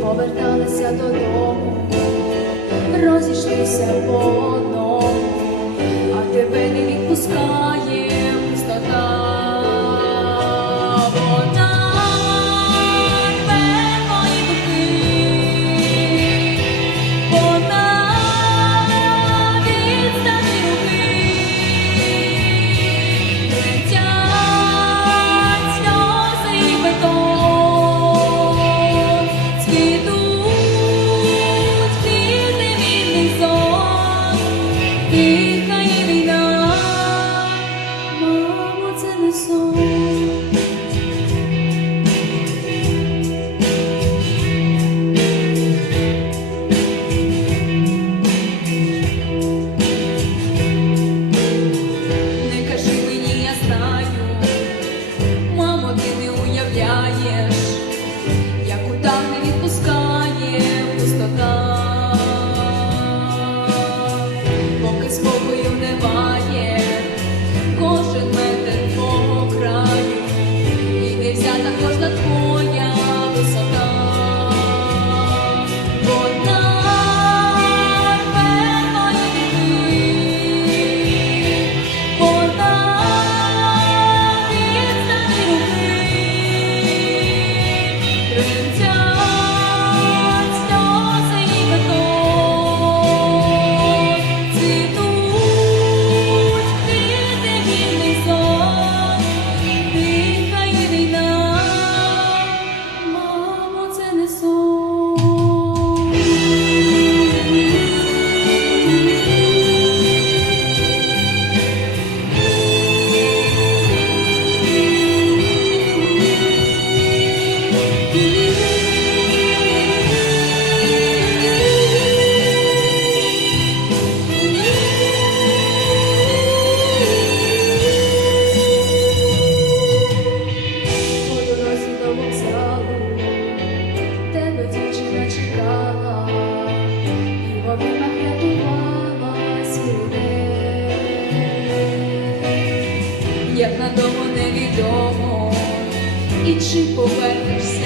поверталися додому, розійшлися по одному, а тебе не відпускає пустота. 送。Як на дому невідомо, і чи повернешся?